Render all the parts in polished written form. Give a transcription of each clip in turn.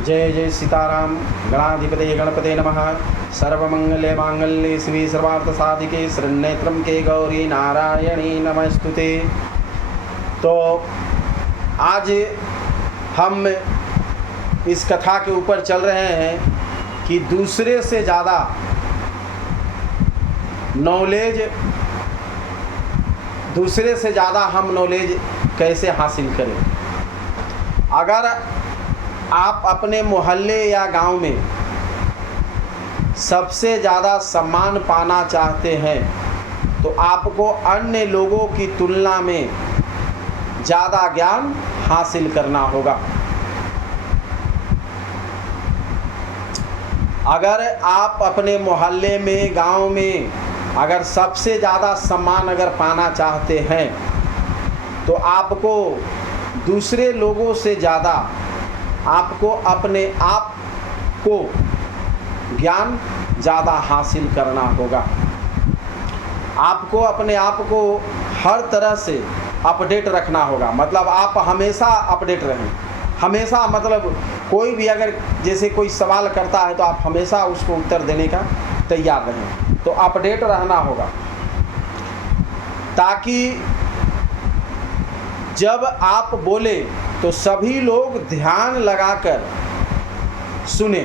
जय जय सीताराम। गणाधिपते गणपते नमः। सर्वमंगले मांगल्ये शिवे सर्वार्थ साधिके शरण्ये त्र्यंबके गौरी नारायणी नमस्तुते। तो आज हम इस कथा के ऊपर चल रहे हैं कि दूसरे से ज़्यादा नॉलेज, दूसरे से ज़्यादा हम नॉलेज कैसे हासिल करें। अगर आप अपने मोहल्ले या गांव में सबसे ज़्यादा सम्मान पाना चाहते हैं तो आपको अन्य लोगों की तुलना में ज़्यादा ज्ञान हासिल करना होगा। अगर आप अपने मोहल्ले में, गांव में अगर सबसे ज़्यादा सम्मान अगर पाना चाहते हैं तो आपको दूसरे लोगों से ज़्यादा आपको अपने आप को ज्ञान ज़्यादा हासिल करना होगा। आपको अपने आप को हर तरह से अपडेट रखना होगा। मतलब आप हमेशा अपडेट रहें। हमेशा मतलब कोई भी अगर जैसे कोई सवाल करता है तो आप हमेशा उसको उत्तर देने का तैयार रहें। तो अपडेट रहना होगा ताकि जब आप बोले तो सभी लोग ध्यान लगाकर सुने।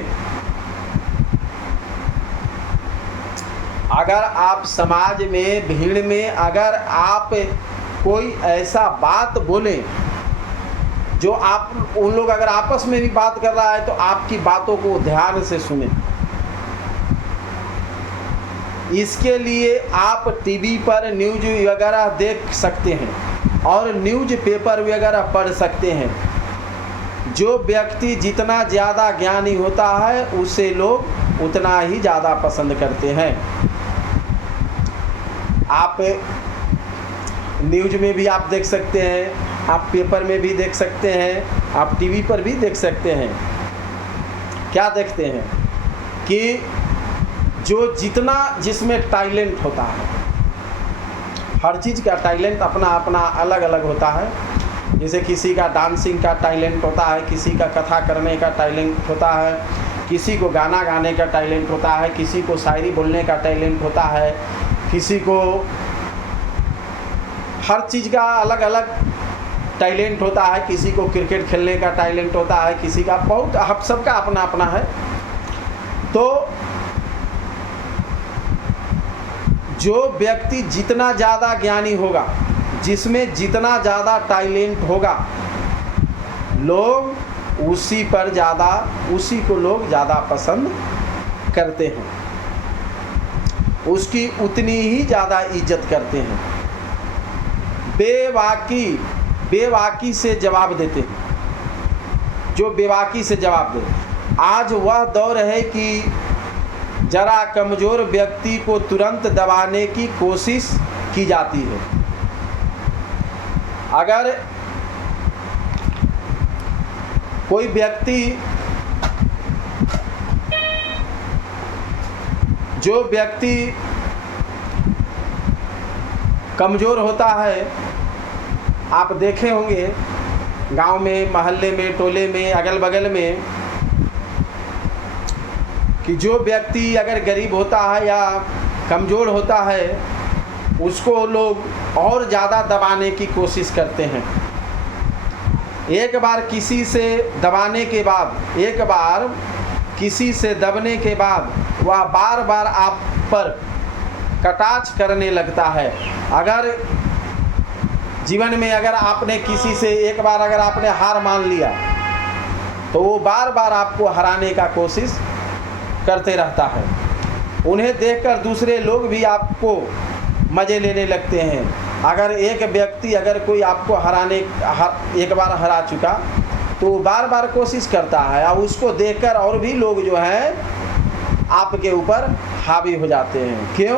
अगर आप समाज में, भीड़ में अगर आप कोई ऐसा बात बोलें जो आप उन लोग अगर आपस में भी बात कर रहा है तो आपकी बातों को ध्यान से सुने। इसके लिए आप टीवी पर न्यूज़ वगैरह देख सकते हैं और न्यूज़ पेपर वगैरह पढ़ सकते हैं। जो व्यक्ति जितना ज़्यादा ज्ञानी होता है उसे लोग उतना ही ज़्यादा पसंद करते हैं। आप न्यूज़ में भी आप देख सकते हैं, आप पेपर में भी देख सकते हैं, आप टीवी पर भी देख सकते हैं। क्या देखते हैं कि जो जितना जिसमें टैलेंट होता है, हर चीज़ का टैलेंट अपना अपना अलग अलग होता है। जैसे किसी का डांसिंग का टैलेंट होता है, किसी का कथा करने का टैलेंट होता है, किसी को गाना गाने का टैलेंट होता है, किसी को शायरी बोलने का टैलेंट होता है, किसी को हर चीज़ का अलग अलग टैलेंट होता है, किसी को क्रिकेट खेलने का टैलेंट होता है, किसी का बहुत सबका अपना अपना है। तो जो व्यक्ति जितना ज़्यादा ज्ञानी होगा, जिसमें जितना ज़्यादा टैलेंट होगा, लोग उसी को लोग ज़्यादा पसंद करते हैं, उसकी उतनी ही ज़्यादा इज्जत करते हैं। बेवाकी से जवाब देते हैं, जो बेवाकी से जवाब दे। आज वह दौर है कि जरा कमज़ोर व्यक्ति को तुरंत दबाने की कोशिश की जाती है। अगर कोई व्यक्ति, जो व्यक्ति कमज़ोर होता है, आप देखे होंगे गांव में, मोहल्ले में, टोले में, अगल बगल में कि जो व्यक्ति अगर गरीब होता है या कमज़ोर होता है उसको लोग और ज़्यादा दबाने की कोशिश करते हैं। एक बार किसी से दबाने के बाद, एक बार किसी से दबने के बाद वह बार बार आप पर कटाक्ष करने लगता है। अगर जीवन में अगर आपने किसी से एक बार अगर आपने हार मान लिया तो वो बार बार आपको हराने का कोशिश करते रहता है। उन्हें देखकर दूसरे लोग भी आपको मज़े लेने लगते हैं। अगर एक व्यक्ति अगर कोई आपको एक बार हरा चुका तो बार बार कोशिश करता है और उसको देखकर और भी लोग जो हैं आपके ऊपर हावी हो जाते हैं। क्यों?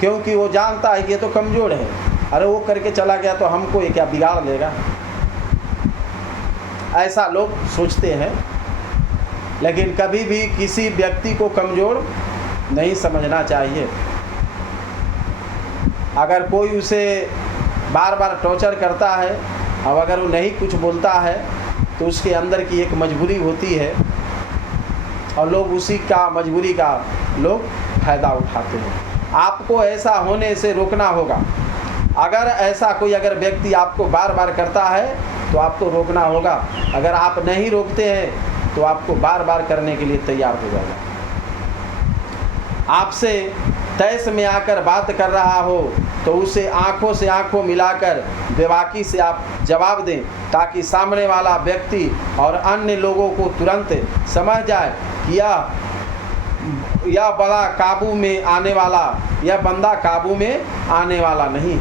क्योंकि वो जानता है कि ये तो कमज़ोर है, अरे वो करके चला गया तो हमको ये क्या बिगाड़ लेगा, ऐसा लोग सोचते हैं। लेकिन कभी भी किसी व्यक्ति को कमज़ोर नहीं समझना चाहिए। अगर कोई उसे बार बार टॉर्चर करता है और अगर वो नहीं कुछ बोलता है तो उसके अंदर की एक मजबूरी होती है और लोग उसी का मजबूरी का लोग फ़ायदा उठाते हैं। आपको ऐसा होने से रोकना होगा। अगर ऐसा कोई व्यक्ति आपको बार बार करता है तो आपको रोकना होगा। अगर आप नहीं रोकते हैं तो आपको बार बार करने के लिए तैयार हो जाएगा। आपसे तैस में आकर बात कर रहा हो तो उसे आंखों से आंखों मिलाकर बेबाकी से आप जवाब दें, ताकि सामने वाला व्यक्ति और अन्य लोगों को तुरंत समझ जाए कि यह बड़ा काबू में आने वाला, यह बंदा काबू में आने वाला नहीं।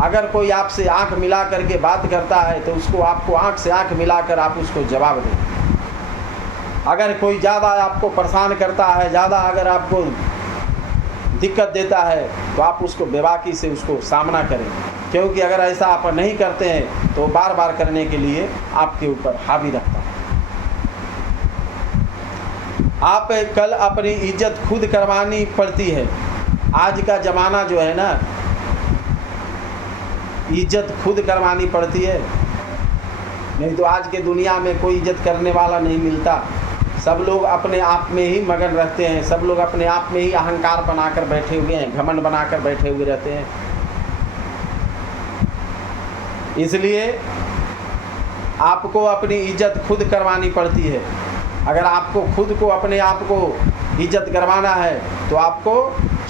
अगर कोई आपसे आंख मिला करके बात करता है तो उसको आपको आंख से आंख मिलाकर आप उसको जवाब दें। अगर कोई ज़्यादा आपको परेशान करता है, ज़्यादा अगर आपको दिक्कत देता है तो आप उसको बेबाकी से उसको सामना करें, क्योंकि अगर ऐसा आप नहीं करते हैं तो बार बार करने के लिए आपके ऊपर हावी रहता है। आप कल अपनी इज्जत खुद करवानी पड़ती है। आज का ज़माना जो है ना, इज्जत खुद करवानी पड़ती है, नहीं तो आज के दुनिया में कोई इज्जत करने वाला नहीं मिलता। सब लोग अपने आप में ही मगन रहते हैं, सब लोग अपने आप में ही अहंकार बनाकर बैठे हुए हैं, घमंड बनाकर बैठे हुए रहते हैं। इसलिए आपको अपनी इज्जत खुद करवानी पड़ती है। अगर आपको खुद को अपने आप को इज्जत करवाना है तो आपको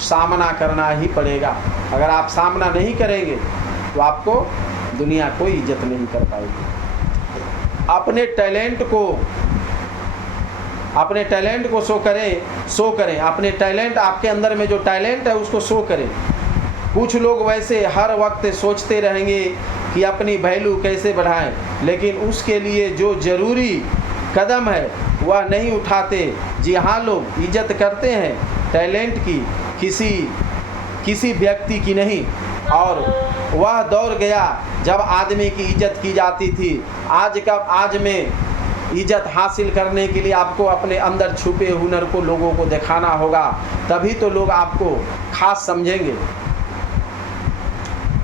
सामना करना ही पड़ेगा। अगर आप सामना नहीं करेंगे तो आपको दुनिया कोई इज्जत नहीं कर पाएगी। अपने टैलेंट को शो करें। अपने टैलेंट, आपके अंदर में जो टैलेंट है उसको शो करें। कुछ लोग वैसे हर वक्त सोचते रहेंगे कि अपनी वैल्यू कैसे बढ़ाएं, लेकिन उसके लिए जो ज़रूरी कदम है वह नहीं उठाते। जी हाँ, लोग इज्जत करते हैं टैलेंट की, किसी व्यक्ति की नहीं। और वह दौर गया जब आदमी की इज्जत की जाती थी। आज में इज्जत हासिल करने के लिए आपको अपने अंदर छुपे हुनर को लोगों को दिखाना होगा, तभी तो लोग आपको खास समझेंगे।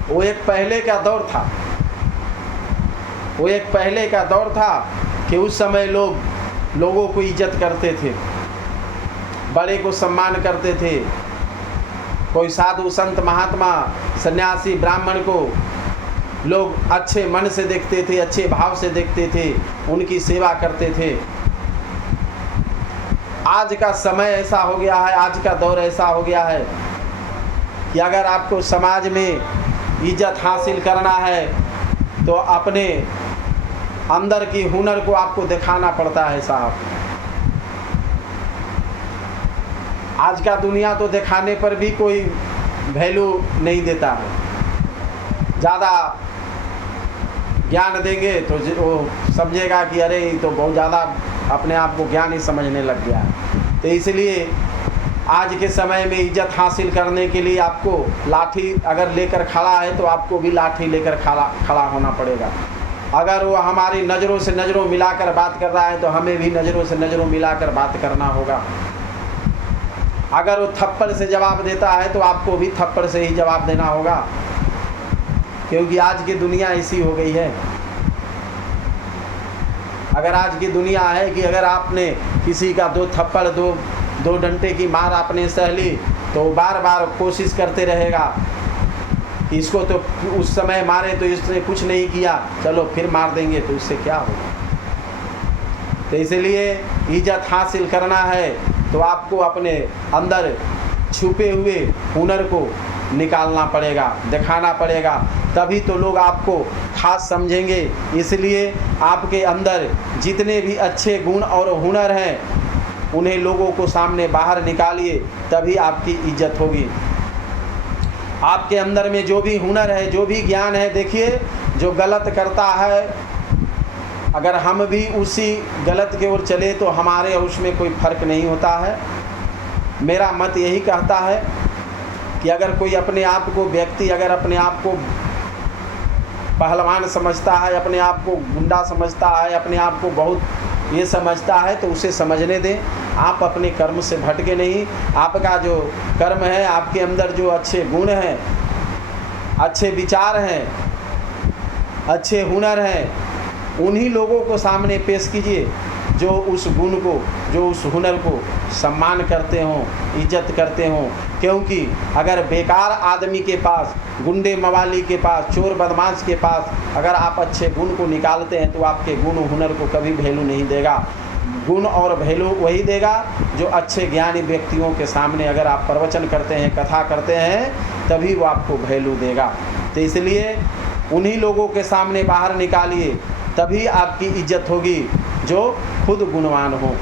वो एक पहले का दौर था कि उस समय लोगों को इज्जत करते थे, बड़े को सम्मान करते थे। कोई साधु संत महात्मा सन्यासी ब्राह्मण को लोग अच्छे मन से देखते थे, अच्छे भाव से देखते थे, उनकी सेवा करते थे। आज का समय ऐसा हो गया है, आज का दौर ऐसा हो गया है कि अगर आपको समाज में इज्जत हासिल करना है तो अपने अंदर की हुनर को आपको दिखाना पड़ता है साहब। आज का दुनिया तो दिखाने पर भी कोई वैल्यू नहीं देता है। ज़्यादा ज्ञान देंगे तो वो समझेगा कि अरे ये तो बहुत ज़्यादा अपने आप को ज्ञान ही समझने लग गया है। तो इसलिए आज के समय में इज्जत हासिल करने के लिए आपको लाठी अगर लेकर खड़ा है तो आपको भी लाठी लेकर खड़ा होना पड़ेगा। अगर वो हमारी नज़रों से नज़रों मिलाकर बात कर रहा है तो हमें भी नज़रों से नज़रों मिलाकर बात करना होगा। अगर वो थप्पड़ से जवाब देता है तो आपको भी थप्पड़ से ही जवाब देना होगा, क्योंकि आज की दुनिया ऐसी हो गई है। अगर आज की दुनिया है कि अगर आपने किसी का दो थप्पड़ दो डंडे की मार आपने सह ली तो बार बार कोशिश करते रहेगा कि इसको तो उस समय मारे तो इसने कुछ नहीं किया, चलो फिर मार देंगे, तो इससे क्या होगा। तो इसलिए इज्जत हासिल करना है तो आपको अपने अंदर छुपे हुए हुनर को निकालना पड़ेगा, दिखाना पड़ेगा, तभी तो लोग आपको खास समझेंगे। इसलिए आपके अंदर जितने भी अच्छे गुण और हुनर हैं उन्हें लोगों को सामने बाहर निकालिए, तभी आपकी इज्जत होगी। आपके अंदर में जो भी हुनर है, जो भी ज्ञान है, देखिए जो गलत करता है अगर हम भी उसी गलत की ओर चले तो हमारे उसमें कोई फ़र्क नहीं होता है। मेरा मत यही कहता है कि अगर कोई अपने आप को व्यक्ति अगर अपने आप को पहलवान समझता है, अपने आप को गुंडा समझता है, अपने आप को बहुत ये समझता है तो उसे समझने दें। आप अपने कर्म से भटके नहीं। आपका जो कर्म है, आपके अंदर जो अच्छे गुण हैं, अच्छे विचार हैं, अच्छे हुनर हैं, उन्हीं लोगों को सामने पेश कीजिए। जो उस गुण को, जो उस हुनर को सम्मान करते हों, इज्जत करते हों। क्योंकि अगर बेकार आदमी के पास, गुंडे मवाली के पास, चोर बदमाश के पास अगर आप अच्छे गुण को निकालते हैं तो आपके गुण हुनर को कभी वैल्यू नहीं देगा। गुण और वैल्यू वही देगा जो अच्छे ज्ञानी व्यक्तियों के सामने अगर आप प्रवचन करते हैं, कथा करते हैं, तभी वो आपको वैल्यू देगा। तो इसलिए उन्हीं लोगों के सामने बाहर निकालिए, तभी आपकी इज्जत होगी जो खुद गुणवान हो।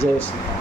जय श्री राम।